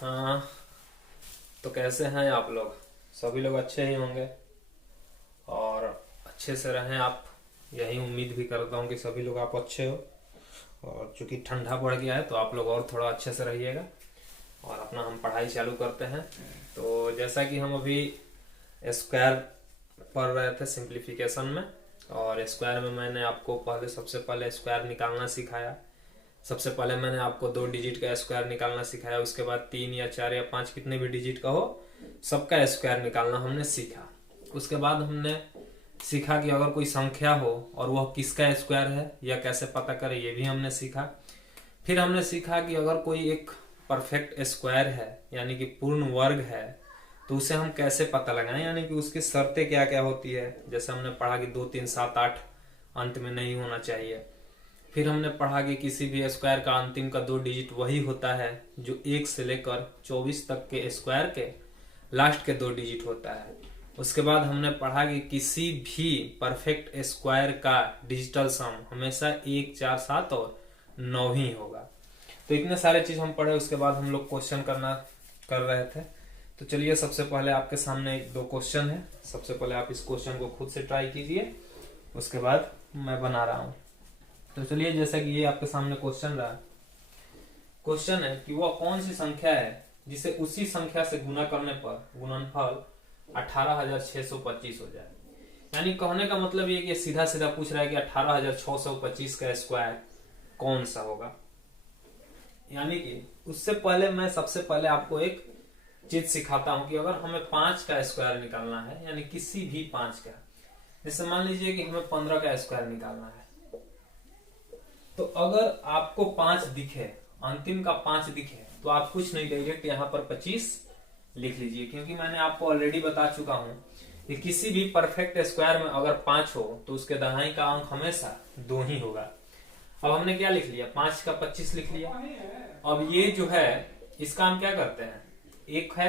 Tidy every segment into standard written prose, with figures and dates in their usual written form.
हाँ, तो कैसे हैं आप लोग? सभी लोग अच्छे ही होंगे और अच्छे से रहें आप। यही उम्मीद भी करता हूँ कि सभी लोग आप अच्छे हो। और चूंकि ठंडा बढ़ गया है तो आप लोग और थोड़ा अच्छे से रहिएगा। और अपना हम पढ़ाई चालू करते हैं। तो जैसा कि हम अभी स्क्वायर पढ़ रहे थे सिंप्लीफिकेशन में, और स्क्वायर में मैंने आपको सबसे पहले स्क्वायर निकालना सिखाया। सबसे पहले मैंने आपको 2 डिजिट का स्क्वायर निकालना सिखाया। उसके बाद 3 या 4 या 5 कितने भी डिजिट का हो सबका स्क्वायर निकालना हमने सीखा। उसके बाद हमने सीखा कि अगर कोई संख्या हो और वह किसका स्क्वायर है यह कैसे पता करें, यह भी हमने सीखा। फिर हमने सीखा कि अगर कोई एक परफेक्ट स्क्वायर है यानी कि पूर्ण वर्ग है तो उसे हम कैसे पता लगाएं, यानी कि उसकी शर्तें क्या क्या होती है। जैसे हमने पढ़ा कि 2 3 7 8 अंत में नहीं होना चाहिए। फिर हमने पढ़ा कि किसी भी स्क्वायर का अंतिम का 2 डिजिट वही होता है जो 1 से लेकर 24 तक के स्क्वायर के लास्ट के 2 डिजिट होता है। उसके बाद हमने पढ़ा कि किसी भी परफेक्ट स्क्वायर का डिजिटल सम हमेशा 1 4 7 और 9 ही होगा। तो इतने सारे चीज हम पढ़े। उसके बाद हम लोग क्वेश्चन कर रहे थे। तो चलिए, सबसे पहले आपके सामने 2 क्वेश्चन है। सबसे पहले आप इस क्वेश्चन को खुद से ट्राई कीजिए, उसके बाद मैं बना रहा हूं। तो चलिए, जैसा कि ये आपके सामने क्वेश्चन रहा। क्वेश्चन है कि वह कौन सी संख्या है जिसे उसी संख्या से गुना करने पर गुणनफल 18,625 हो जाए। यानी कहने का मतलब ये कि सीधा सीधा पूछ रहा है कि 18,625 का स्क्वायर कौन सा होगा। यानी कि उससे पहले मैं सबसे पहले आपको एक चीज सिखाता हूं कि अगर हमें 5 का स्क्वायर निकालना है, यानी किसी भी 5 का, जैसे मान लीजिए कि हमें 15 का स्क्वायर निकालना है, तो अगर आपको 5 दिखे, अंतिम का 5 दिखे, तो आप कुछ नहीं, डायरेक्ट यहाँ पर 25 लिख लीजिए। क्योंकि मैंने आपको ऑलरेडी बता चुका हूं कि किसी भी परफेक्ट स्क्वायर में अगर 5 हो तो उसके दहाई का अंक हमेशा 2 ही होगा। अब हमने क्या लिख लिया, 5 का 25 लिख लिया। अब ये जो है इसका हम क्या करते हैं, 1 है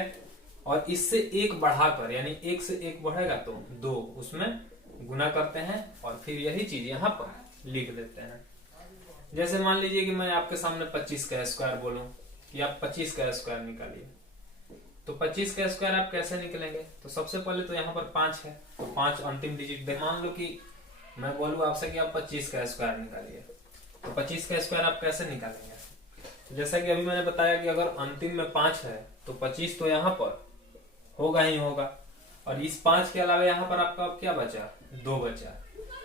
और इससे 1 बढ़ाकर, यानी 1 से 1 बढ़ेगा तो 2, उसमें गुना करते हैं और फिर यही चीज यहाँ पर लिख देते हैं। जैसे मान लीजिए कि मैं आपके सामने 25 का स्क्वायर बोलूं कि आप 25 का स्क्वायर निकालिए, तो 25 का स्क्वायर आप कैसे निकलेंगे। तो सबसे पहले तो यहाँ पर 5 है, तो 5 अंतिम डिजिट दे। मान लो कि मैं बोलूं आपसे कि आप 25 का स्क्वायर निकालिए, तो 25 का स्क्वायर आप कैसे निकालेंगे। तो जैसा कि अभी मैंने बताया कि अगर अंतिम में 5 है तो 25 तो यहाँ पर होगा ही होगा, और इस 5 के अलावा यहाँ पर आपका क्या बचा, 2 बचा।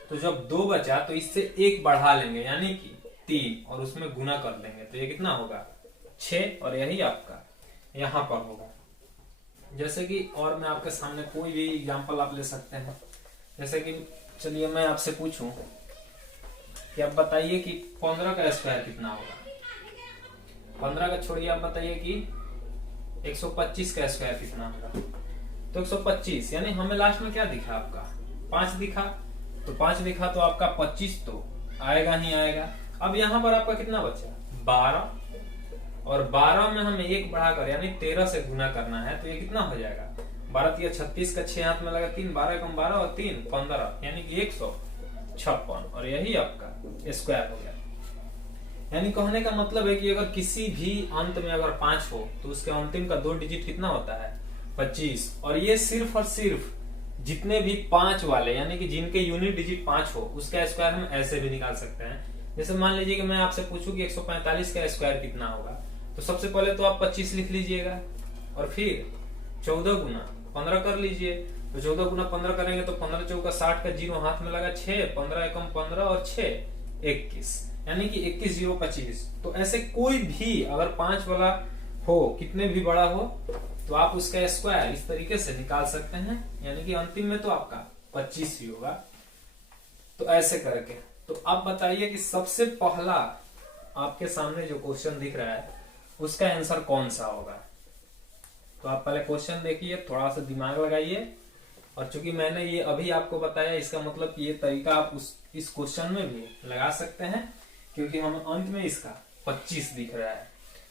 तो जब 2 बचा तो इससे 1 बढ़ा लेंगे, यानी कि 3, और उसमें गुना कर लेंगे, तो ये कितना होगा, 6, और यही आपका यहाँ पर होगा। जैसे कि और मैं आपके सामने कोई भी एग्जांपल आप ले सकते हैं। जैसे कि चलिए मैं आपसे पूछूं कि आप बताइए कि 15 का स्क्वायर कितना होगा। 15 का छोड़िए, आप बताइए कि 125 का स्क्वायर कितना होगा। तो 125, यानी हमें लास्ट में क्या दिखा, आपका 5 दिखा, तो 5 दिखा तो आपका 25 तो आएगा ही आएगा। अब यहाँ पर आपका कितना बचा, 12, और 12 में हमें 1 बढ़ाकर यानी 13 से गुना करना है, तो ये कितना हो जाएगा, 12 या 36 का 6 हाथ में लगा 3, 12 कम 12 और 3 15, यानी कि 156, और यही आपका स्क्वायर हो गया। यानी कहने का मतलब है कि अगर किसी भी अंत में अगर 5 हो तो उसके अंतिम का 2 डिजिट कितना होता है, 25। और ये सिर्फ और सिर्फ जितने भी 5 वाले, यानी कि जिनके यूनिट डिजिट 5 हो उसका स्क्वायर हम ऐसे भी निकाल सकते हैं। जैसे मान लीजिए कि मैं आपसे पूछूं कि 145 का स्क्वायर कितना होगा, तो सबसे पहले तो आप 25 लिख लीजिएगा और फिर 14 गुना 15 कर लीजिए। तो 14 गुना 15 करेंगे तो 15 चौका 60 का 0 हाथ में लगा 6, 15 एकम 15 और 6 21, यानी कि 21 0 25। तो ऐसे कोई भी अगर 5 वाला हो, कितने भी बड़ा हो, तो आप उसका स्क्वायर इस तरीके से निकाल सकते हैं, यानी कि अंतिम में तो आपका 25 ही होगा। तो ऐसे करके, तो आप बताइए कि सबसे पहला आपके सामने जो क्वेश्चन दिख रहा है उसका आंसर कौन सा होगा। तो आप पहले क्वेश्चन देखिए, थोड़ा सा दिमाग लगाइए, और चूंकि मैंने ये अभी आपको बताया इसका मतलब ये तरीका आप इस क्वेश्चन में भी लगा सकते हैं, क्योंकि हम अंत में इसका 25 दिख रहा है।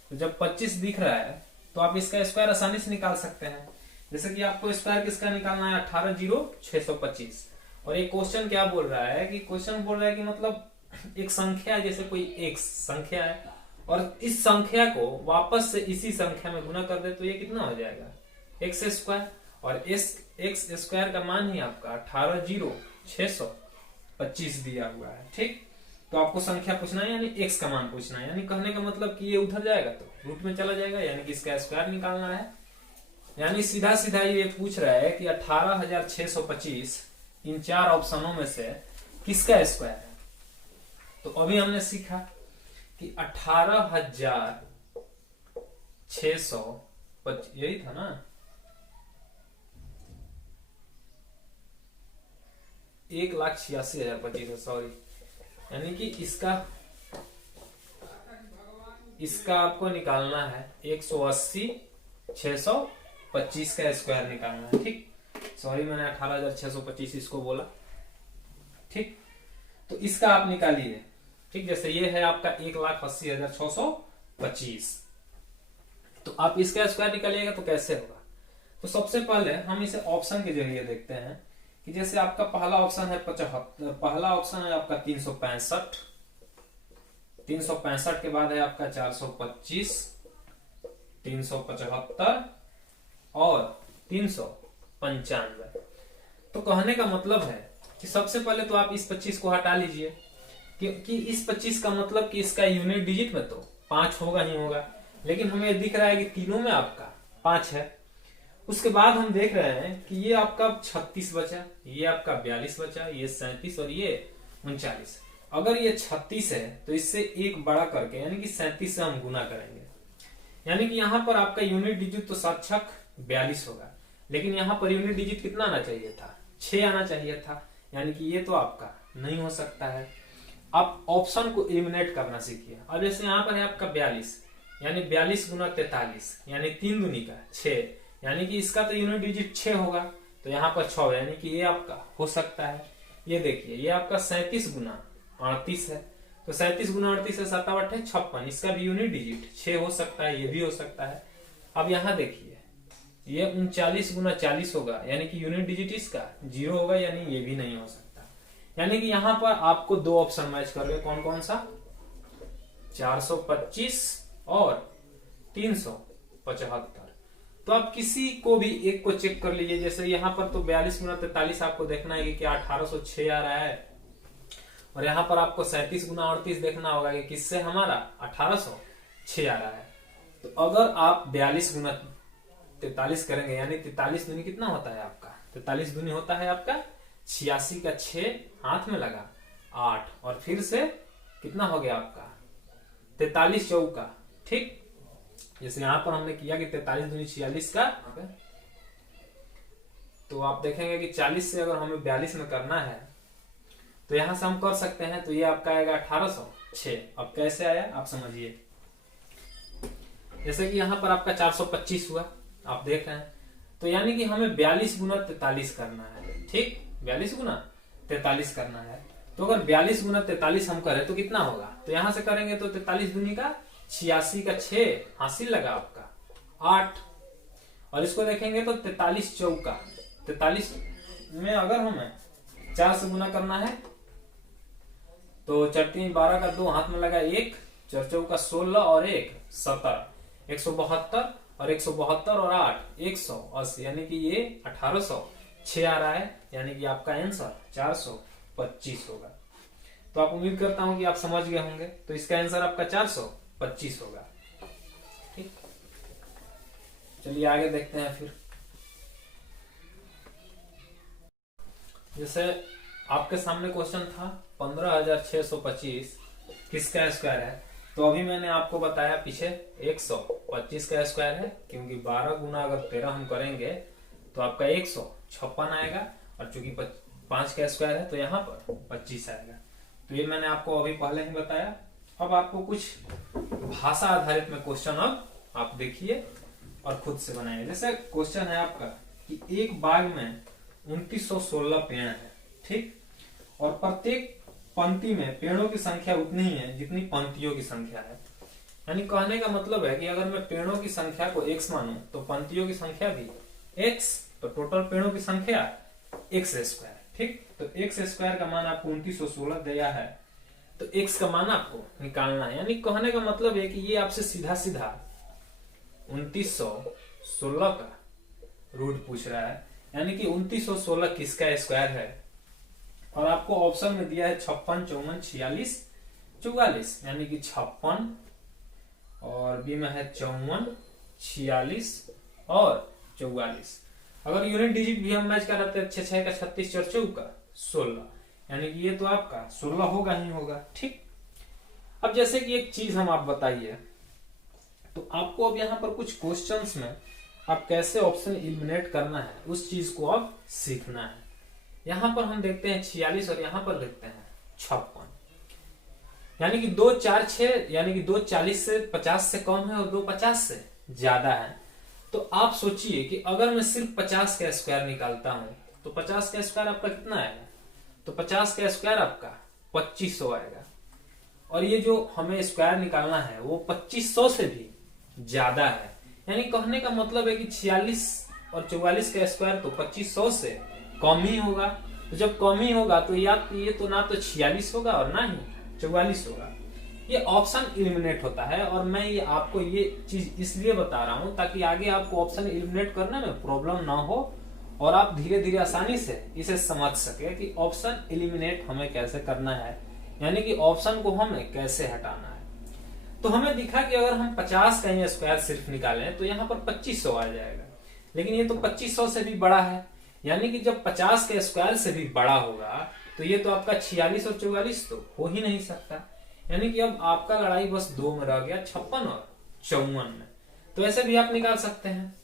तो जब 25 दिख रहा है तो आप इसका स्क्वायर आसानी से निकाल सकते हैं। जैसे कि आपको स्क्वायर किसका निकालना है, 18,0,625। और ये क्वेश्चन क्या बोल रहा है कि क्वेश्चन बोल रहा है कि मतलब एक संख्या, जैसे कोई एक संख्या है और इस संख्या को वापस से इसी संख्या में गुना कर दे तो ये कितना हो जाएगा, एक्स स्क्वायर। और एक्स स्क्वायर का मान ही आपका 18,625 दिया हुआ है। ठीक, तो आपको संख्या पूछना है यानी एक्स का मान पूछना है, यानी कहने का मतलब कि ये उधर जाएगा तो रूट में चला जाएगा, यानी कि इसका स्क्वायर निकालना है। यानी सीधा सीधा ये पूछ रहा है कि 18,625 इन 4 ऑप्शनों में से किसका स्क्वायर है। तो अभी हमने सीखा कि 18,625 यही था ना, 1,86,025 है, सॉरी, यानी कि इसका आपको निकालना है 180,625 का स्क्वायर निकालना है। ठीक, सॉरी मैंने 18,625 इसको बोला। ठीक, तो इसका आप निकालिए। ठीक, जैसे ये है आपका 1,80,625, तो आप इसका स्क्वायर निकालिएगा तो कैसे होगा। तो सबसे पहले हम इसे ऑप्शन के जरिए देखते हैं कि जैसे आपका पहला ऑप्शन है 75, पहला ऑप्शन है आपका 365, 365 के बाद है आपका 425, 375 और 395। तो कहने का मतलब है कि सबसे पहले तो आप इस 25 को हटा लीजिए, क्योंकि इस 25 का मतलब कि इसका यूनिट डिजिट में तो 5 होगा ही होगा, लेकिन हमें दिख रहा है कि तीनों में आपका 5 है। उसके बाद हम देख रहे हैं कि ये आपका 36 बचा, ये आपका 42 बचा, ये 37 और ये 39। अगर ये 36 है तो इससे एक बड़ा करके यानी कि 37 से हम गुना करेंगे, यानी कि यहाँ पर आपका यूनिट डिजिट तो 7×6 42 होगा, लेकिन यहाँ पर यूनिट डिजिट कितना आना चाहिए था, 6 आना चाहिए था, यानी कि ये तो आपका नहीं हो सकता है। आप ऑप्शन को एलिमिनेट करना सीखिए। अब जैसे यहाँ पर है आपका 42, यानी 42 गुना 43, यानी 3 दूनी का 6, यानी कि इसका तो यूनिट डिजिट 6 होगा, तो यहाँ पर 6 है, यानी कि ये आपका हो सकता है। ये देखिए ये आपका 37 गुना 38 है, तो 37 गुना 38 है 7 8 56, इसका भी यूनिट डिजिट 6 हो सकता है, ये भी हो सकता है। अब यहाँ देखिए ये 39 गुना 40 होगा, यानी कि यूनिट डिजिट इसका 0 होगा, यानी ये भी नहीं हो सकता। यानी कि यहाँ पर आपको 2 ऑप्शन मैच कर गए, कौन कौन सा, 425 और 375। तो आप किसी को भी एक को चेक कर लीजिए। जैसे यहाँ पर तो 42 गुना 43 आपको देखना है कि क्या 1806 आ रहा है, और यहाँ पर आपको 37 गुना 38 देखना होगा कि किससे हमारा 1806 आ रहा है। तो अगर आप 42 गुना 43 करेंगे, यानी 43 दूनी कितना होता है आपका, 43 दूनी होता है आपका 86 का 6 हाथ में लगा 8, और फिर से कितना हो गया आपका 43 चौका। ठीक, जैसे यहां पर हमने किया कि 43 दूनी 46 का, तो आप देखेंगे कि 40 से अगर हमें 42 में करना है तो यहां से हम कर सकते हैं, तो ये आपका आएगा 1806। अब कैसे आया आप समझिए। जैसे कि यहां पर आपका 425 हुआ, आप देख रहे हैं, तो यानी कि हमें 42 गुना 43 करना है। ठीक, 42 गुना 43 करना है। तो अगर 42 गुना 43 हम करें तो कितना होगा, तो यहां से करेंगे तो 43 दूनी का 86 का 6 हासिल लगा आपका 8, और इसको देखेंगे तो 43 चौका, 43 में अगर हमें 4 से गुना करना है तो 4 3 12 का 2 हाथ में लगा 1, 4 चौका 16 और 1 17, 172 और 172 और 8 180, यानी कि ये 1806 आ रहा है, यानी कि आपका आंसर 425 होगा। तो आप उम्मीद करता हूं कि आप समझ गए होंगे। तो इसका आंसर आपका 425 होगा। ठीक, चलिए आगे देखते हैं। फिर जैसे आपके सामने क्वेश्चन था 15,625 किसका स्क्वायर है, तो अभी मैंने आपको बताया पीछे 125 का स्क्वायर है, क्योंकि 12 गुना अगर 13 हम करेंगे तो आपका 156 आएगा, और चूंकि 5 का स्क्वायर है तो यहाँ पर 25 आएगा। तो ये मैंने आपको अभी पहले ही बताया। अब आपको कुछ भाषा आधारित में क्वेश्चन अब आप देखिए और खुद से बनाइए। जैसे क्वेश्चन है आपका कि एक बाग में 2916 पेड़ है, ठीक, और प्रत्येक पंक्ति में पेड़ों की संख्या उतनी ही है जितनी पंक्तियों की संख्या है। यानी कहने का मतलब है कि अगर मैं पेड़ों की संख्या को x मानूं तो पंक्तियों की संख्या भी x, तो टोटल पेड़ों की संख्या x स्क्वायर। ठीक, तो x स्क्वायर का मान आपको 2916 दिया है, तो तो x का मान आपको निकालना है। यानी कहने का मतलब है कि ये आपसे सीधा सीधा 2916 का रूट पूछ रहा है। यानी कि 2916 किसका स्क्वायर है, और आपको ऑप्शन में दिया है 56, 54, 46, 44। यानी कि 56 और बी में है 54, 46 और 44। अगर यूनिट डिजिट भी हम मैच कराते हैं 6 6 का 36, 4 4 का 16, यानी कि ये तो आपका 16 होगा ही होगा। ठीक, अब जैसे कि एक चीज हम आप बताइए, तो आपको अब यहाँ पर कुछ क्वेश्चंस में आप कैसे ऑप्शन एलिमिनेट करना है उस चीज को अब सीखना है। यहाँ पर हम देखते हैं 46 और यहाँ पर देखते हैं 56, यानी कि 2 4 6, यानी कि 2 40 से 50 से कम है और 2 50 से ज्यादा है। तो आप सोचिए कि अगर मैं सिर्फ 50 का स्क्वायर निकालता हूं तो 50 का स्क्वायर आपका कितना आएगा, तो 50 का स्क्वायर आपका 2500 आएगा, और ये जो हमें स्क्वायर निकालना है वो 2500 से भी ज्यादा है। यानी कहने का मतलब है कि 46 और 44 का स्क्वायर तो 2500 से कम ही होगा। तो जब कम ही होगा तो ये तो ना तो 46 होगा और ना ही 44 होगा। ये ऑप्शन एलिमिनेट होता है, और मैं ये आपको ये चीज इसलिए बता रहा हूं ताकि आगे आपको ऑप्शन एलिमिनेट करने में प्रॉब्लम ना हो और आप धीरे धीरे आसानी से इसे समझ सके कि ऑप्शन एलिमिनेट हमें कैसे करना है, यानी कि ऑप्शन को हमें कैसे हटाना है। तो हमें दिखा कि अगर हम 50 का ही स्क्वायर सिर्फ निकालें तो यहाँ पर 2500 आ जाएगा, लेकिन ये तो 2500 से भी बड़ा है। यानी कि जब 50 के स्क्वायर से भी बड़ा होगा तो ये तो आपका 46 और 44 तो हो ही नहीं सकता। यानी कि अब आपका लड़ाई बस दो में रह गया, 56 और 54 में। तो ऐसे भी आप निकाल सकते हैं,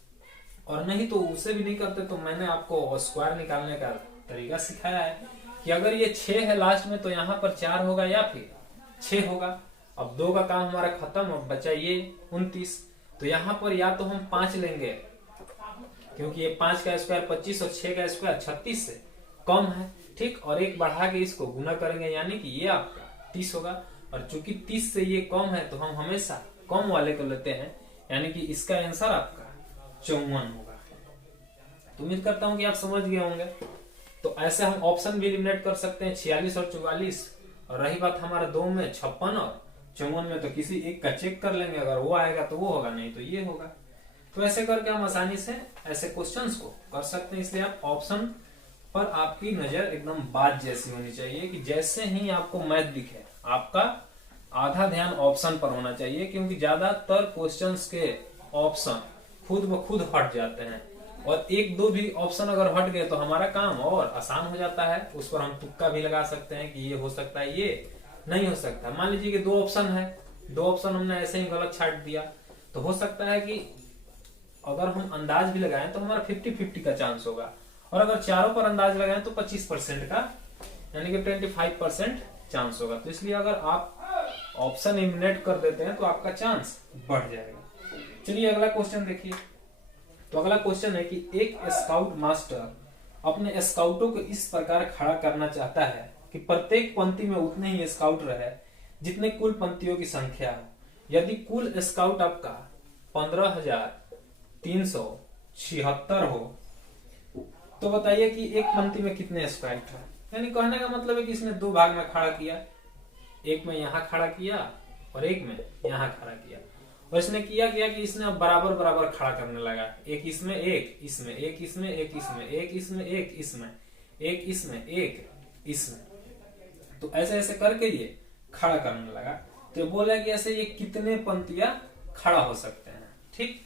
और नहीं तो उसे भी नहीं करते तो मैंने आपको स्क्वायर निकालने का तरीका सिखाया है कि अगर ये 6 है लास्ट में तो यहाँ पर 4 होगा या फिर 6 होगा। अब 2 का काम हमारा खत्म, अब बचा ये 29। तो यहाँ पर या तो हम 5 लेंगे क्योंकि ये 5 का स्क्वायर 25 और 6 का स्क्वायर 36 से कम है। ठीक, और एक बढ़ा के इसको गुना करेंगे यानी कि ये आपका 30 होगा, और चूंकि 30 से ये कम है तो हम हमेशा कम वाले को लेते हैं, यानी कि इसका आंसर आपका 54 होगा। तो उम्मीद करता हूं कि आप समझ गए होंगे। तो ऐसे हम ऑप्शन भी एलिमिनेट कर सकते हैं 46 और 44। और रही बात हमारा 2 में 56 और 54 में, तो किसी एक का चेक कर लेंगे, अगर वो आएगा तो वो होगा, नहीं तो ये होगा। तो ऐसे करके हम आसानी से ऐसे क्वेश्चंस को कर सकते हैं। इसलिए आप ऑप्शन पर आपकी नजर एकदम बात जैसी होनी चाहिए कि जैसे ही आपको मैथ दिखे आपका आधा ध्यान ऑप्शन पर होना चाहिए, क्योंकि ज्यादातर क्वेश्चंस के ऑप्शन खुद ब खुद हट जाते हैं, और एक दो भी ऑप्शन अगर हट गए तो हमारा काम और आसान हो जाता है। उस पर हम तुक्का भी लगा सकते हैं कि ये हो सकता है, ये नहीं हो सकता। मान लीजिए कि 2 ऑप्शन है, 2 ऑप्शन हमने ऐसे ही गलत छाट दिया, तो हो सकता है कि अगर हम अंदाज भी लगाएं तो हमारा 50-50 का चांस होगा, और अगर चारों पर अंदाज लगाएं तो 25% का, यानी कि 25% चांस होगा। तो इसलिए अगर आप ऑप्शन एलिमिनेट कर देते हैं तो आपका चांस बढ़ जाएगा। चलिए अगला क्वेश्चन देखिए। तो अगला क्वेश्चन है कि एक स्काउट मास्टर अपने स्काउटों को इस प्रकार खड़ा करना चाहता है कि प्रत्येक पंक्ति में उतने ही स्काउट रहे जितने कुल पंक्तियों की संख्या हो। यदि कुल स्काउट आपका 15,376 हो तो बताइए कि एक पंक्ति में कितने स्काउट है। यानी कहने का मतलब है कि इसने 2 भाग में खड़ा किया, एक में यहाँ खड़ा किया और एक में यहाँ खड़ा किया, और इसने किया कि इसने अब बराबर बराबर खड़ा करने लगा, एक इसमें एक इसमें, एक इसमें एक इसमें, एक इसमें एक इसमें, एक इसमें एक इसमें। तो ऐसे ऐसे करके ये खड़ा करने लगा। तो बोला कि ऐसे ये कितने पंक्तियां खड़ा हो सकते हैं। ठीक,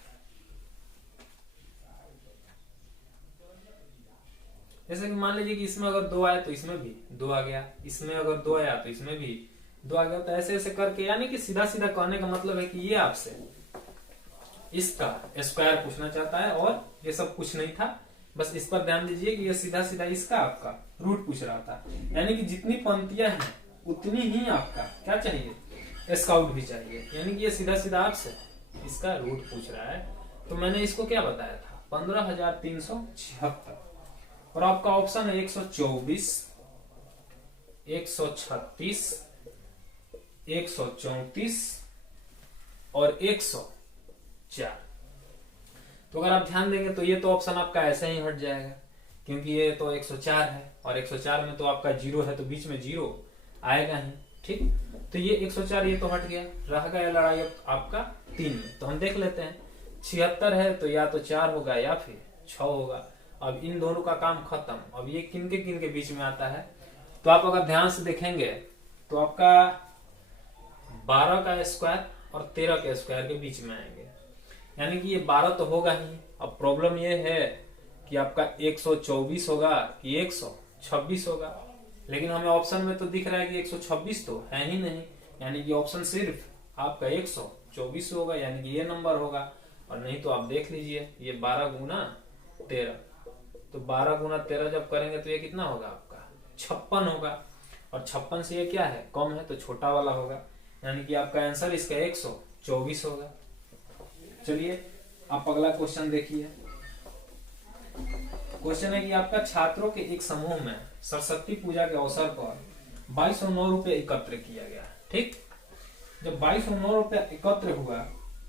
जैसे कि मान लीजिए कि इसमें अगर 2 आए तो इसमें भी 2 आ गया, इसमें अगर 2 आया तो इसमें भी 2 आ गया। तो ऐसे ऐसे करके, यानी कि सीधा सीधा कहने का मतलब है कि ये आपसे इसका स्क्वायर पूछना चाहता है, और ये सब कुछ नहीं था। बस इस पर ध्यान दीजिए कि ये सीधा सीधा इसका आपका रूट पूछ रहा था। यानी कि जितनी पंक्तियां हैं उतनी ही आपका क्या चाहिए, स्काउट भी चाहिए। यानी कि ये सीधा सीधा आपसे इसका रूट पूछ रहा है। तो मैंने इसको क्या बताया था, 15,376, और आपका ऑप्शन है 124, 136, 134 और 104। तो अगर आप ध्यान देंगे तो ये तो ऑप्शन आपका ऐसे ही हट जाएगा, क्योंकि ये तो 104 है, और 104 में तो आपका 0 है तो बीच में 0 आएगा ही। ठीक, तो ये 104 ये तो हट गया, रह गया लड़ाई अब आपका 3 में। तो हम देख लेते हैं 76 है तो या तो 4 होगा या फिर 6 होगा। अब इन दोनों का काम खत्म। अब ये किन के बीच में आता है, तो आप अगर ध्यान से देखेंगे तो आपका 12 का स्क्वायर और 13 के स्क्वायर के बीच में आएंगे, यानी कि ये 12 तो होगा ही। अब प्रॉब्लम ये है कि आपका 124 होगा कि 126 होगा, लेकिन हमें ऑप्शन में तो दिख रहा है कि 126 तो है ही नहीं, यानी कि ऑप्शन सिर्फ आपका 124 होगा, यानी कि ये नंबर होगा। और नहीं तो आप देख लीजिए ये 12 गुना 13, तो 12 गुना 13 जब करेंगे तो ये कितना होगा आपका 56 होगा, और 56 से ये क्या है कम है तो छोटा वाला होगा, यानी कि आपका आंसर इसका 124 होगा। चलिए आप अगला क्वेश्चन देखिए। क्वेश्चन है कि आपका छात्रों के एक समूह में सरस्वती पूजा के अवसर पर 2209 रुपए एकत्र किया गया। ठीक, जब 2209 रुपए एकत्र हुआ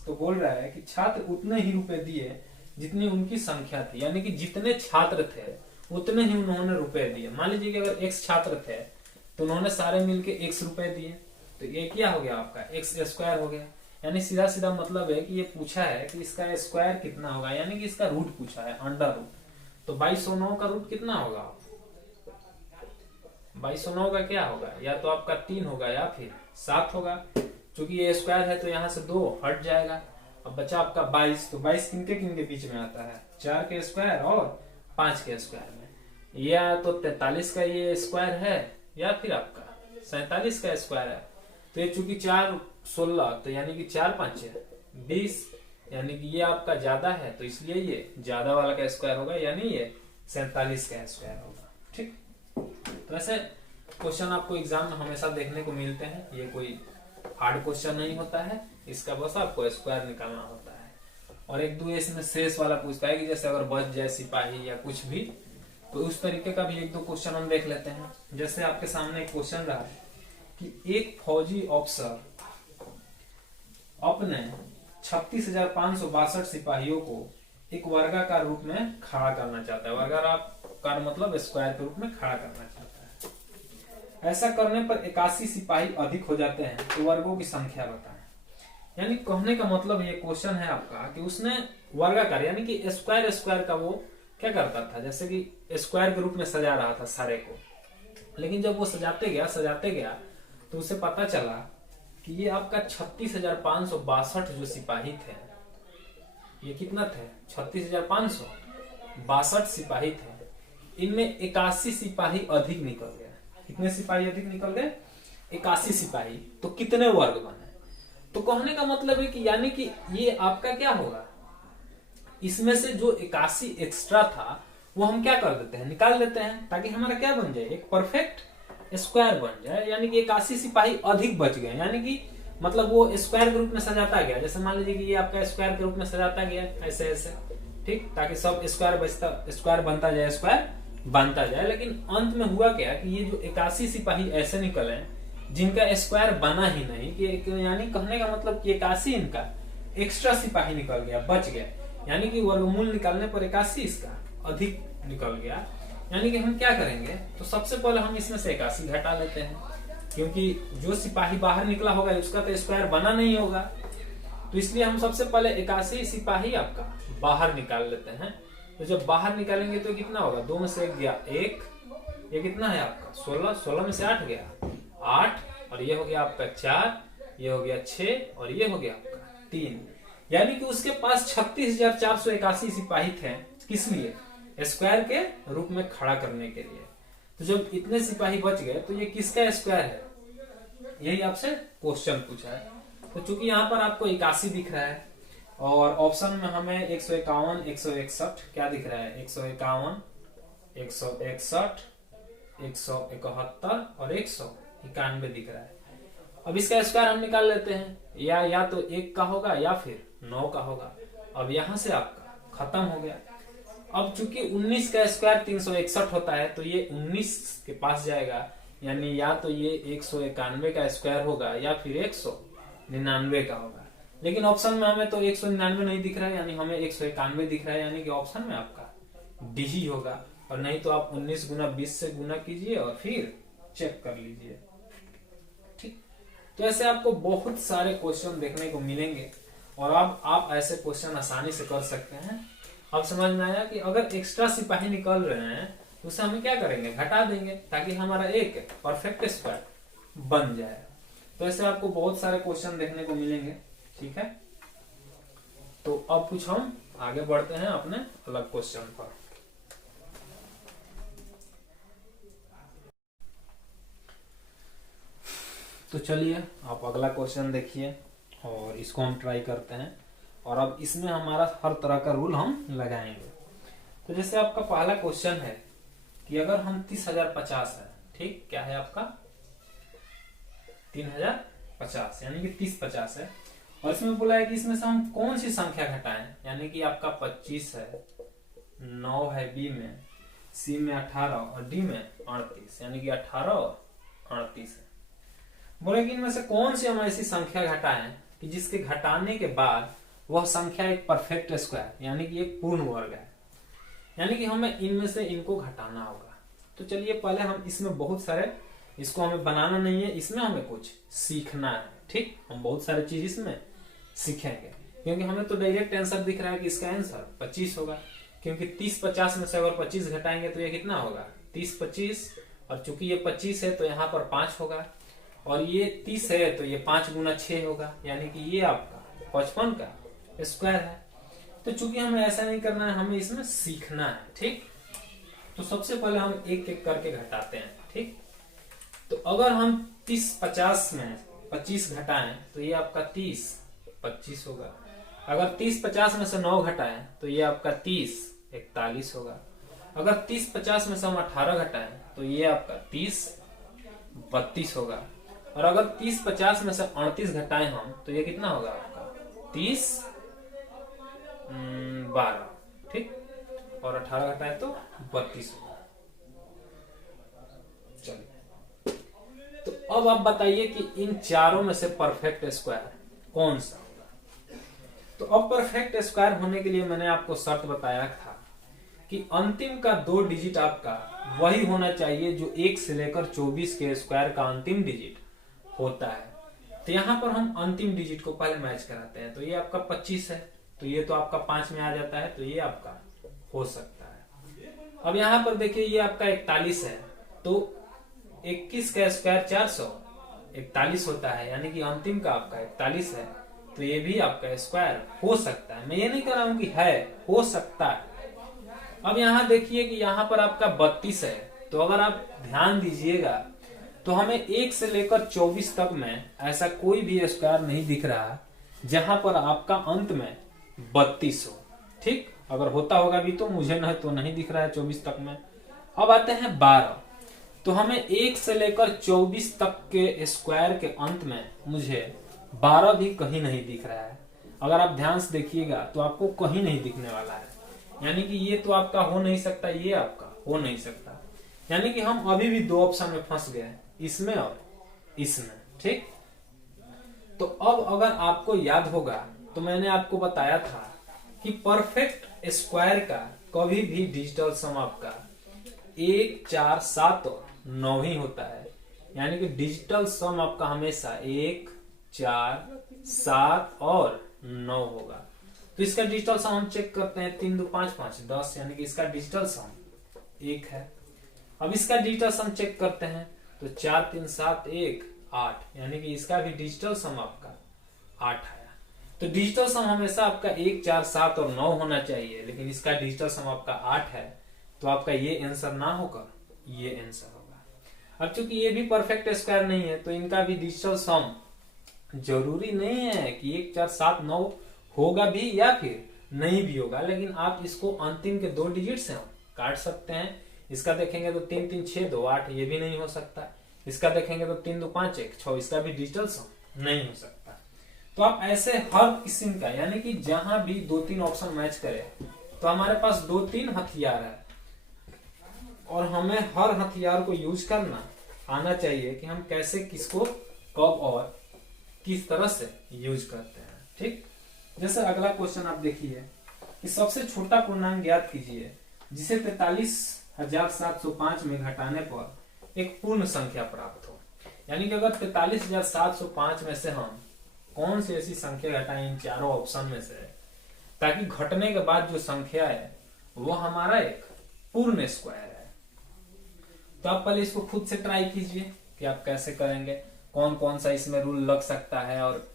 तो बोल रहा है कि छात्र उतने ही रुपए दिए जितनी उनकी संख्या थी, यानी कि जितने छात्र थे उतने ही उन्होंने रुपए दिए। मान लीजिए कि अगर x छात्र थे तो उन्होंने सारे मिलके x रुपए दिए, तो ये क्या हो गया आपका x स्क्वायर हो गया। यानी सीधा सीधा मतलब है कि ये पूछा है कि इसका स्क्वायर कितना होगा, यानी कि इसका रूट पूछा है, अंडर रूट। तो 2209 का रूट कितना होगा, 2209 का क्या होगा, या तो आपका 3 होगा या फिर 7 होगा। क्योंकि ये स्क्वायर है तो यहाँ से 2 हट जाएगा। अब बचा आपका 22, तो 22 किनके बीच में आता है, 4 के स्क्वायर और 5 के स्क्वायर में। या तो 43 का ये स्क्वायर है या फिर आपका 47 का स्क्वायर है। तो ये चूंकि 4 16 तो यानी कि 4 5 20, यानी कि ये आपका ज्यादा है तो इसलिए ये ज्यादा वाला का स्क्वायर होगा, यानी ये 47 का स्क्वायर होगा। ठीक, तो ऐसे क्वेश्चन आपको एग्जाम में हमेशा देखने को मिलते हैं। ये कोई हार्ड क्वेश्चन नहीं होता है, इसका बस आपको स्क्वायर निकालना होता है। और एक दो इसमें शेष वाला पूछता है कि जैसे अगर बच जाए सिपाही या कुछ भी, तो उस तरीके का भी एक दो क्वेश्चन हम देख लेते हैं। जैसे आपके सामने एक क्वेश्चन रहा है कि एक फौजी अफसर अपने 36,562 सिपाहियों को एक वर्गाकार रूप में खड़ा करना चाहता है। वर्गाकार मतलब स्क्वायर के रूप में खड़ा करना चाहता है। ऐसा करने पर 81 सिपाही अधिक हो जाते हैं, तो वर्गों की संख्या बताएं। यानी कहने का मतलब ये क्वेश्चन है आपका कि उसने वर्गाकार यानी कि स्क्वायर का वो क्या करता था, जैसे कि स्क्वायर के रूप में सजा रहा था सारे को, लेकिन जब वो सजाते गया तो उसे पता चला कि ये आपका 36,562 जो सिपाही थे, ये कितना थे 36,562 सिपाही थे, इनमें 81 सिपाही अधिक निकल गए। कितने सिपाही अधिक निकल गए, 81 सिपाही। तो कितने वर्ग बने, तो कहने का मतलब है कि यानी कि ये आपका क्या होगा, इसमें से जो 81 एक्स्ट्रा था वो हम क्या कर देते हैं, निकाल देते हैं, ताकि हमारा क्या बन जाए, एक परफेक्ट स्क्वायर बन जाए। यानी कि 81 सिपाही अधिक बच गए, यानी कि मतलब वो स्क्वायर के रूप में सजाता गया। जैसे मान लीजिए कि ये आपका स्क्वायर के रूप में सजाता गया ऐसे ऐसे, ठीक, ताकि सब स्क्वायर बनता जाए। लेकिन अंत में हुआ क्या कि ये जो 81 सिपाही ऐसे निकले जिनका स्क्वायर बना ही नहीं, कि यानी कहने का मतलब कि 81 इनका एक्स्ट्रा सिपाही निकल गया, बच गया, यानी कि वर्गमूल निकालने पर 81 इसका अधिक निकल गया। यानी कि हम क्या करेंगे, तो सबसे पहले हम इसमें से 81 घटा लेते हैं, क्योंकि जो सिपाही बाहर निकला होगा उसका तो स्क्वायर बना नहीं होगा, तो इसलिए हम सबसे पहले 81 सिपाही आपका बाहर निकाल लेते हैं। तो जब बाहर निकालेंगे तो कितना होगा, 2 में से 1 गया 1, ये कितना है आपका 16 में से 8 गया 8, और ये हो गया आपका 4, ये हो गया 6, और ये हो गया आपका 3। यानी कि उसके पास 36,481 सिपाही थे, किस लिए, स्क्वायर के रूप में खड़ा करने के लिए। तो जब इतने सिपाही बच गए तो ये किसका स्क्वायर है, यही आपसे क्वेश्चन पूछा है। तो चूंकि यहाँ पर आपको 81 दिख रहा है और ऑप्शन में हमें 151 161 क्या दिख रहा है, 151 161 171 और 191 दिख रहा है। अब इसका स्क्वायर हम निकाल लेते हैं, या तो 1 का होगा या फिर 9 का होगा। अब यहां से आपका खत्म हो गया। अब चूंकि 19 का स्क्वायर 361 होता है, तो ये 19 के पास जाएगा, यानी या तो ये 191 का स्क्वायर होगा या फिर 199 का होगा। लेकिन ऑप्शन में हमें तो 199 नहीं दिख रहा है, यानी हमें 191 दिख रहा है, यानी कि ऑप्शन में आपका डी ही होगा। और नहीं तो आप 19 गुना 20 से गुना कीजिए और फिर चेक कर लीजिए। ठीक, तो ऐसे आपको बहुत सारे क्वेश्चन देखने को मिलेंगे और अब आप ऐसे क्वेश्चन आसानी से कर सकते हैं। अब समझ में आया कि अगर एक्स्ट्रा सिपाही निकल रहे हैं तो उसे हम क्या करेंगे, घटा देंगे ताकि हमारा एक परफेक्ट स्क्वायर बन जाए। तो ऐसे आपको बहुत सारे क्वेश्चन देखने को मिलेंगे, ठीक है। तो अब कुछ हम आगे बढ़ते हैं अपने अलग क्वेश्चन पर। तो चलिए आप अगला क्वेश्चन देखिए और इसको हम ट्राई करते हैं और अब इसमें हमारा हर तरह का रूल हम लगाएंगे। तो जैसे आपका पहला क्वेश्चन है कि अगर हम 30,050 है, ठीक, क्या है आपका 3050 यानी कि 3050 है और इसमें बोला है कि इसमें से हम कौन सी संख्या घटाएं, यानी कि आपका 25 है, 9 है बी में, सी में 18 और डी में 38 यानी कि 18 और 38 है। बोले कि इनमें से कौन सी हम ऐसी संख्या घटाएं कि जिसके घटाने के बाद वह संख्या एक परफेक्ट स्क्वायर यानी कि एक पूर्ण वर्ग है, यानी कि हमें इनमें से इनको घटाना होगा। तो चलिए पहले हम इसमें बहुत सारे, इसको हमें बनाना नहीं है, इसमें हमें कुछ सीखना है, ठीक। हम बहुत सारी चीज इसमें सीखेंगे क्योंकि हमें तो डायरेक्ट आंसर दिख रहा है कि इसका आंसर 25 होगा, क्योंकि 30-50 में से अगर 25 घटाएंगे तो ये कितना होगा 30-25, और चूंकि ये 25 है तो यहाँ पर 5 होगा और ये 30 है तो ये 5 गुना 6 होगा, यानी कि ये आपका 55 का स्क्वायर है। तो चूंकि हमें ऐसा नहीं करना है, हमें इसमें सीखना है, ठीक। तो सबसे पहले हम एक एक करके घटाते हैं, ठीक। तो अगर हम 30-50 में 25 घटाएं तो ये आपका 30-25 होगा। अगर 30-50 में से 9 घटाएं तो ये आपका 30-41 होगा। अगर 30-50 में से हम 18 घटाएं तो ये आपका 30-32 होगा। और अगर 30-50 में से 38 घटाएं हम तो ये कितना होगा आपका 30-12, ठीक। और 18 घटाएं तो 32 होगा। चलिए तो अब आप बताइए कि इन चारों में से परफेक्ट स्क्वायर कौन सा होगा। तो अब परफेक्ट स्क्वायर होने के लिए मैंने आपको शर्त बताया था कि अंतिम का 2 डिजिट आपका वही होना चाहिए जो 1 से लेकर 24 के स्क्वायर का अंतिम डिजिट होता है। तो यहाँ पर हम अंतिम डिजिट को पहले मैच कराते हैं। तो ये आपका 25 है तो ये तो आपका 5 में आ जाता है, तो ये आपका हो सकता है। अब यहाँ पर देखिए ये आपका 41 है तो 21 का स्क्वायर 441 होता है, यानी कि अंतिम का आपका 41 है तो ये भी आपका स्क्वायर हो सकता है। मैं ये नहीं कह रहा हूं कि है, हो सकता है। अब यहाँ देखिए कि यहाँ पर आपका 32 है, तो अगर आप ध्यान दीजिएगा तो हमें 1 से लेकर 24 तक में ऐसा कोई भी स्क्वायर नहीं दिख रहा जहां पर आपका अंत में 32 हो, ठीक। अगर होता होगा भी तो मुझे नहीं, तो नहीं दिख रहा है 24 तक में। अब आते हैं 12, तो हमें 1 से लेकर 24 तक के स्क्वायर के अंत में मुझे 12 भी कहीं नहीं दिख रहा है। अगर आप ध्यान से देखिएगा तो आपको कहीं नहीं दिखने वाला है, यानी कि ये तो आपका हो नहीं सकता, ये आपका हो नहीं सकता, यानी कि हम अभी भी 2 ऑप्शन में फंस गए, इसमें और इसमें, ठीक। तो अब अगर आपको याद होगा तो मैंने आपको बताया था कि परफेक्ट स्क्वायर का कभी भी डिजिटल सम आपका 1, 4, 7 और 9 ही होता है, यानी कि डिजिटल सम आपका हमेशा 1, 4, 7 और 9 होगा। तो इसका डिजिटल सम हम चेक करते हैं, 3, 2, 5, 5, 10, यानी कि इसका डिजिटल सम 1 है। अब इसका डिजिटल सम चेक करते हैं तो 4, 3, 7, 1, 8, यानी कि इसका भी डिजिटल सम आपका 8 आया। तो डिजिटल सम हमेशा आपका 1, 4, 7 और 9 होना चाहिए, लेकिन इसका डिजिटल सम आपका 8 है, तो आपका ये आंसर ना होकर ये आंसर होगा। अब चूंकि ये भी परफेक्ट स्क्वायर नहीं है तो इनका भी डिजिटल सम जरूरी नहीं है कि 1, 4, 7, 9 होगा भी या फिर नहीं भी होगा, लेकिन आप इसको अंतिम के 2 डिजिट से हम काट सकते हैं। इसका देखेंगे तो 3, 3, 6, 2, 8, ये भी नहीं हो सकता। इसका देखेंगे तो 3, 2, 5, 1, 6, इसका भी डिजिटल सम नहीं हो सकता। तो आप ऐसे हर किस्म का, यानी कि जहां भी 2-3 ऑप्शन मैच करे तो हमारे पास 2-3 हथियार है और हमें हर हथियार को यूज करना आना चाहिए कि हम कैसे किसको कब और किस तरह से यूज करते हैं, ठीक। जैसे अगला क्वेश्चन आप देखिए कि सबसे छोटा पूर्णांक ज्ञात कीजिए जिसे 43,705 में घटाने पर एक पूर्ण संख्या प्राप्त हो। यानी कि अगर 43,705 में से हम कौन सी ऐसी संख्या घटाएं इन चारों ऑप्शन में से ताकि घटने के बाद जो संख्या है वो हमारा एक पूर्ण स्क्वायर है। तो आप पहले इसको खुद से ट्राई कीजिए कि आप कैसे करेंगे, कौन कौन सा इसमें रूल लग सकता है और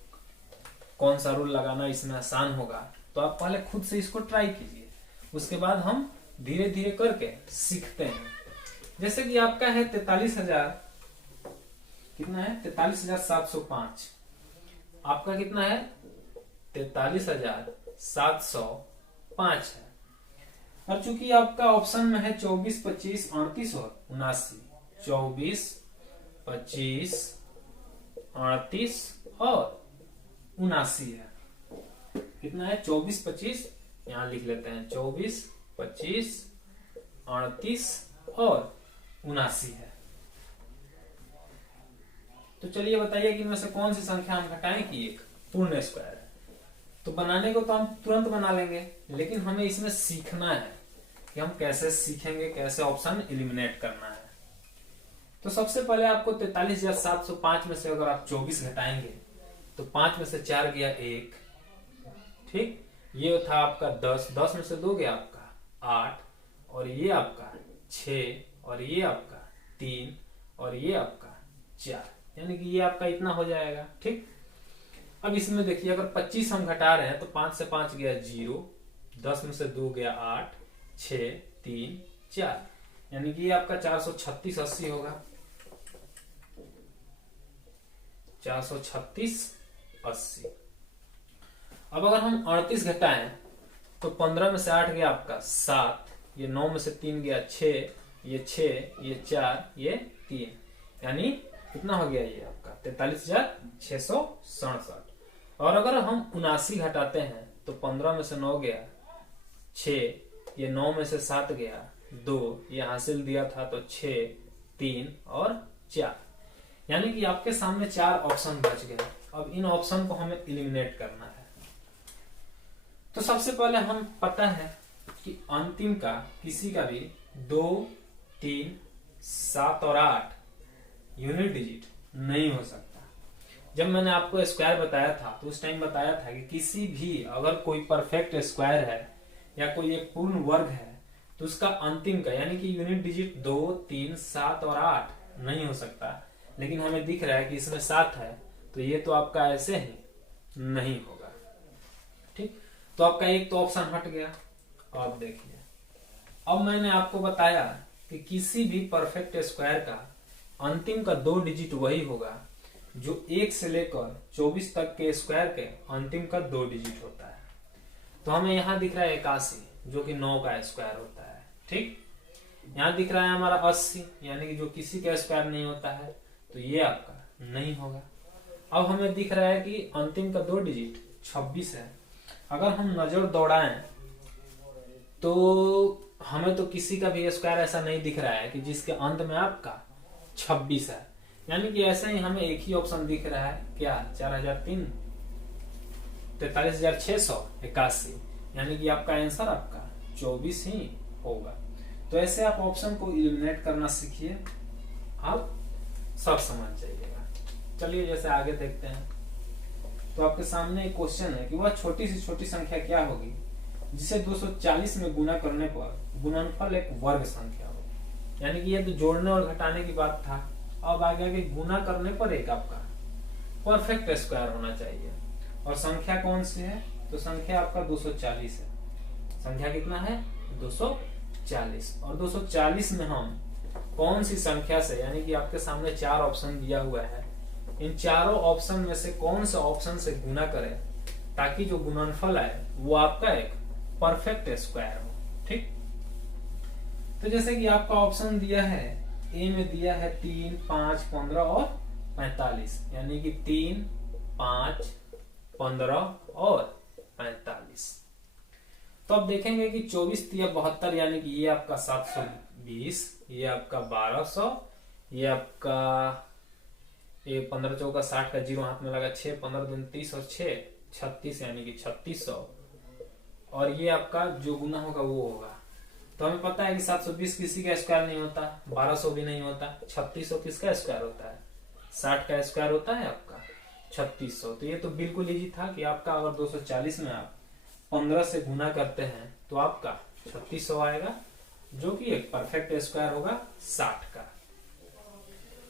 कौन सा रूल लगाना इसमें आसान होगा। तो आप पहले खुद से इसको ट्राई कीजिए, उसके बाद हम धीरे धीरे करके सीखते हैं। जैसे कि आपका है 43,000 कितना है 43,705, आपका कितना है 43,705 है। और चूंकि आपका ऑप्शन में है 24, 25, 38 और 79, 24, 25, 38 और 79 है। कितना है 24, 25, यहां लिख लेते हैं 24, 25, 38 और 79 है। तो चलिए बताइए कि इनमें से कौन सी संख्या हम घटाएं कि एक पूर्ण स्क्वायर है। तो बनाने को तो हम तुरंत बना लेंगे, लेकिन हमें इसमें सीखना है कि हम कैसे सीखेंगे, कैसे ऑप्शन एलिमिनेट करना है। तो सबसे पहले आपको 43,705 में से अगर आप 24 घटाएंगे तो 5 में से 4 गया 1, ठीक, ये था आपका 10, 10 में से 2 गया आपका 8, और ये आपका 6, और ये आपका 3, और ये आपका 4, यानी कि ये आपका इतना हो जाएगा। ठीक, अब इसमें देखिए अगर 25 हम घटा रहे हैं तो 5 से 5 गया 0, 10 में से 2 गया 8, 6, 3, 4, यानी कि ये आपका 436 80 होगा, 436 80। अब अगर हम 38 घटाएं तो 15 में से 8 गया आपका 7, ये 9 में से 3 गया 6, ये 6, ये 4, ये 3, यानी कितना हो गया ये आपका 43,667। और अगर हम 79 घटाते हैं तो 15 में से 9 गया 6, ये 9 में से 7 गया 2, ये हासिल दिया था तो 6, 3 और 4, यानी कि आपके सामने 4 ऑप्शन बच गए। अब इन ऑप्शन को हमें एलिमिनेट करना है। तो सबसे पहले हम पता है कि अंतिम का किसी का भी 2, 3, 7 और 8 यूनिट डिजिट नहीं हो सकता। जब मैंने आपको स्क्वायर बताया था तो उस टाइम बताया था कि किसी भी अगर कोई परफेक्ट स्क्वायर है या कोई एक पूर्ण वर्ग है तो उसका अंतिम का यानी कि यूनिट डिजिट 2, 3, 7 और 8 नहीं हो सकता। लेकिन हमें दिख रहा है कि इसमें 7 है, तो ये तो आपका ऐसे ही नहीं होगा। ठीक, तो आपका एक तो ऑप्शन हट गया। अब देखिए, अब मैंने आपको बताया कि किसी भी परफेक्ट स्क्वायर का अंतिम का 2 डिजिट वही होगा जो 1 से लेकर 24 तक के स्क्वायर के अंतिम का 2 डिजिट होता है। तो हमें यहाँ दिख रहा है 81 जो कि 9 का स्क्वायर होता है। ठीक, यहाँ दिख रहा है हमारा 80 यानी कि जो किसी का स्क्वायर नहीं होता है, तो ये आपका नहीं होगा। अब हमें दिख रहा है कि अंतिम का 2 डिजिट 26 है। अगर हम नजर दौड़ाएं तो हमें तो किसी का भी स्क्वायर ऐसा नहीं दिख रहा है कि जिसके अंत में आपका 26 है, यानी कि ऐसा ही हमें एक ही ऑप्शन दिख रहा है, क्या 43,681, यानी कि आपका आंसर आपका 24 ही होगा। तो ऐसे आप ऑप्शन को इलिमिनेट करना सीखिए, आप सब समझ जाइएगा। चलिए जैसे आगे देखते हैं। तो आपके सामने एक क्वेश्चन है कि वह छोटी से छोटी संख्या क्या होगी जिसे 240 में गुना करने पर गुणनफल एक वर्ग संख्या हो। यानी कि ये तो जोड़ने और घटाने की बात था। अब आगे आगे गुना करने पर एक आपका परफेक्ट स्क्वायर होना चाहिए। और संख्या कौन सी है? तो संख्या आपका 240 है। संख्या कितना है? 240। और 240 में हम कौन सी संख्या से, यानी कि आपके सामने 4 ऑप्शन दिया हुआ है, इन चारों ऑप्शन में से कौन सा ऑप्शन से गुना करें ताकि जो गुणनफल आए वो आपका एक परफेक्ट स्क्वायर हो। ठीक, तो जैसे कि आपका ऑप्शन दिया है, ए में दिया है 3, 5, 15 और 45, यानी कि 3, 5, 15 और 45। तो अब देखेंगे कि 24 या 72, यानी कि ये आपका 720, ये आपका 1200, ये आपका 15 चौका 60 का 0 हाथ में लगा 6, 15 दूनी 30 और 6 36, यानी कि 3600। और ये आपका जो गुना होगा वो होगा। तो हमें पता है कि 720 किसी का स्क्वायर नहीं होता, 1200 भी नहीं होता, 3600 किसका स्क्वायर होता है? 60 का स्क्वायर होता है आपका 3600। तो ये तो बिल्कुल इजी था कि आपका अगर 240 में आप 15 से गुना करते हैं तो आपका 3600 आएगा, जो कि एक परफेक्ट स्क्वायर होगा 60 का।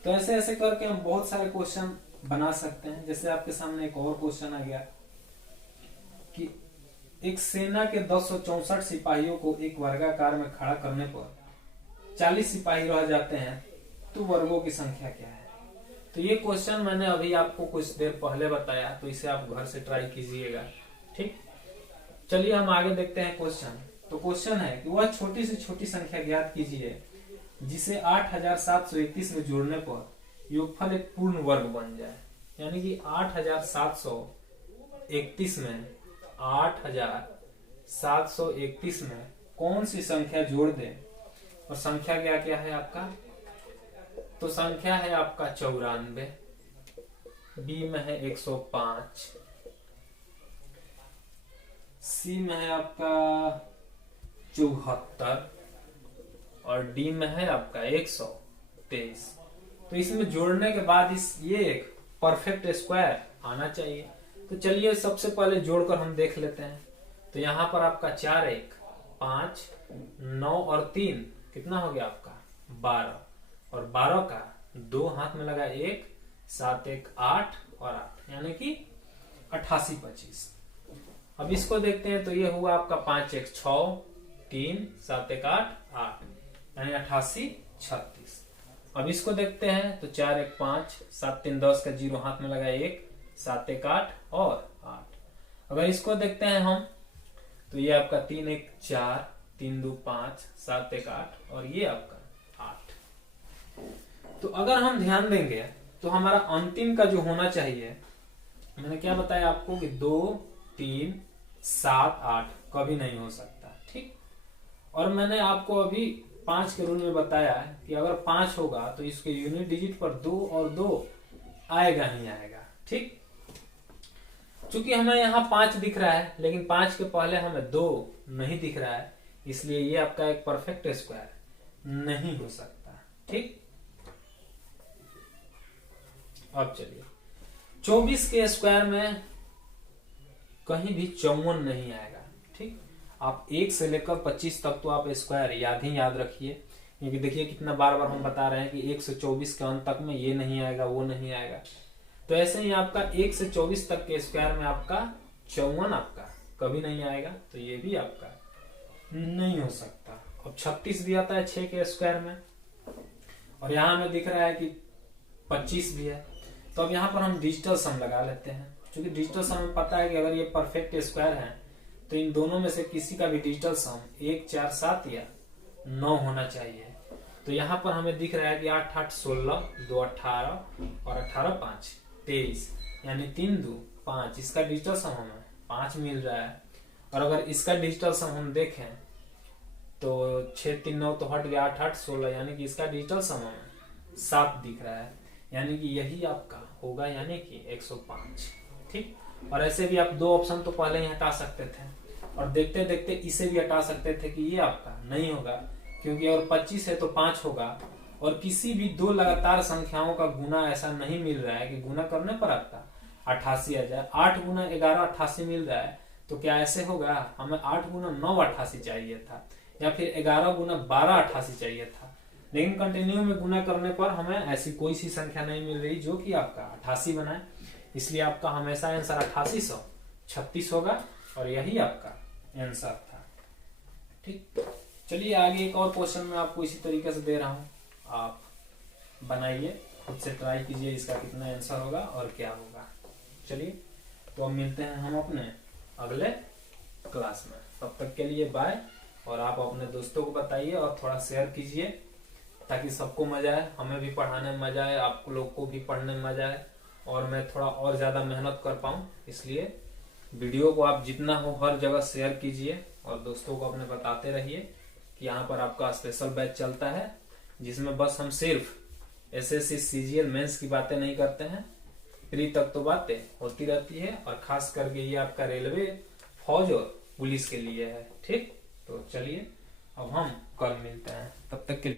तो ऐसे ऐसे करके हम बहुत सारे क्वेश्चन बना सकते हैं। जैसे आपके सामने एक और क्वेश्चन आ गया कि एक सेना के 1064 सिपाहियों को एक वर्गाकार में खड़ा करने पर 40 सिपाही रह जाते हैं, तो वर्गों की संख्या क्या है। तो ये क्वेश्चन मैंने अभी आपको कुछ देर पहले बताया, तो इसे आप घर से ट्राई कीजिएगा। ठीक, चलिए हम आगे देखते हैं क्वेश्चन। तो क्वेश्चन है कि वह छोटी से छोटी संख्या ज्ञात कीजिए जिसे 8731 में जोड़ने पर योगफल एक पूर्ण वर्ग बन जाए। यानी कि 8731 में 8731 में कौन सी संख्या जोड़ दें, और संख्या क्या क्या है आपका। तो संख्या है आपका 94, बी में है 105, सी में है आपका 74 और डी में है आपका 123। तो इसमें जोड़ने के बाद ये एक परफेक्ट स्क्वायर आना चाहिए। तो चलिए सबसे पहले जोड़कर हम देख लेते हैं। तो यहाँ पर आपका 4 1 5 9 और 3 कितना हो गया आपका 12, और 12 का 2 हाथ में लगा 1, 7 1 8 और 8, यानी कि 88 25। अब इसको देखते हैं। तो ये हुआ आपका 5 1 6 3 7 1 8 8, यानी 88 36। अब इसको देखते हैं। तो 4 1 5 7 3 10 का 0 हाथ में लगा 1, 7 1 8 और 8। अगर इसको देखते हैं हम, तो ये आपका 3 1 4 3 2 5 7 1 8 और ये आपका 8। तो अगर हम ध्यान देंगे तो हमारा अंतिम का जो होना चाहिए, मैंने क्या बताया आपको कि 2 3 7 8 कभी नहीं हो सकता। ठीक, और मैंने आपको अभी 5 के रूल में बताया कि अगर 5 होगा तो इसके यूनिट डिजिट पर 2 और 2 आएगा ही आएगा। ठीक, चूंकि हमें यहाँ 5 दिख रहा है, लेकिन 5 के पहले हमें 2 नहीं दिख रहा है, इसलिए ये आपका एक परफेक्ट स्क्वायर नहीं हो सकता। ठीक, अब चलिए 24 के स्क्वायर में कहीं भी 54 नहीं आएगा। ठीक, आप 1 से लेकर 25 तक तो आप स्क्वायर याद रखिए, क्योंकि देखिए कितना बार बार हम बता रहे हैं कि 1 से 24 के अंत तक में ये नहीं आएगा, वो नहीं आएगा। तो ऐसे ही आपका 1 से 24 तक के स्क्वायर में आपका 54 आपका कभी नहीं आएगा, तो ये भी आपका नहीं हो सकता। अब 36 भी आता है 6 के स्क्वायर में, और यहाँ हमें दिख रहा है कि 25 भी है। तो अब यहाँ पर हम डिजिटल सम लगा लेते हैं, क्योंकि डिजिटल सम में पता है कि अगर ये परफेक्ट स्क्वायर है तो इन दोनों में से किसी का भी डिजिटल सम 1 4 7 या 9 होना चाहिए। तो यहाँ पर हमें दिख रहा है कि 8 8 16 2 18 और 18 5 23, यानी 3 2 5। इसका डिजिटल सम हमें 5 मिल रहा है। और अगर इसका डिजिटल सम हम देखें तो 6 3 9 तो हट गया, 8 8 16, यानी कि इसका डिजिटल सम हमें 7 दिख रहा है, यानी कि यही आपका होगा, यानी कि 105। ठीक, और ऐसे भी आप 2 ऑप्शन तो पहले ही हटा सकते थे, और देखते देखते इसे भी हटा सकते थे कि ये आपका नहीं होगा, क्योंकि और 25 है तो 5 होगा, और किसी भी 2 लगातार संख्याओं का गुना ऐसा नहीं मिल रहा है कि गुना करने पर आपका 88 आ जाए। 8 गुना 11 88 मिल रहा है, तो क्या ऐसे होगा। हमें 8 गुना 9 88 चाहिए था, या फिर 11 गुना 12 88 चाहिए था, लेकिन कंटिन्यू में गुना करने पर हमें ऐसी कोई सी संख्या नहीं मिल रही जो कि आपका 88 बनाए। इसलिए आपका हमेशा आंसर 8836 होगा, और यही आपका आंसर था। ठीक, चलिए आगे एक और क्वेश्चन में आपको इसी तरीके से दे रहा हूं, आप बनाइए, खुद से ट्राई कीजिए इसका कितना आंसर होगा और क्या होगा। चलिए, तो अब मिलते हैं हम अपने अगले क्लास में। तब तक के लिए बाय, और आप अपने दोस्तों को बताइए और थोड़ा शेयर कीजिए, ताकि सबको मजा आए, हमें भी पढ़ाने में मजा आए, आप लोग को भी पढ़ने में मजा आए, और मैं थोड़ा और ज्यादा मेहनत कर पाऊं। इसलिए वीडियो को आप जितना हो हर जगह शेयर कीजिए, और दोस्तों को अपने बताते रहिए कि यहाँ पर आपका स्पेशल बैच चलता है, जिसमें बस हम सिर्फ SSC CGL मेंस की बातें नहीं करते हैं, प्री तक तो बातें होती रहती है, और खास करके ये आपका रेलवे, फौज और पुलिस के लिए है। ठीक, तो चलिए अब हम कल मिलते हैं, तब तक के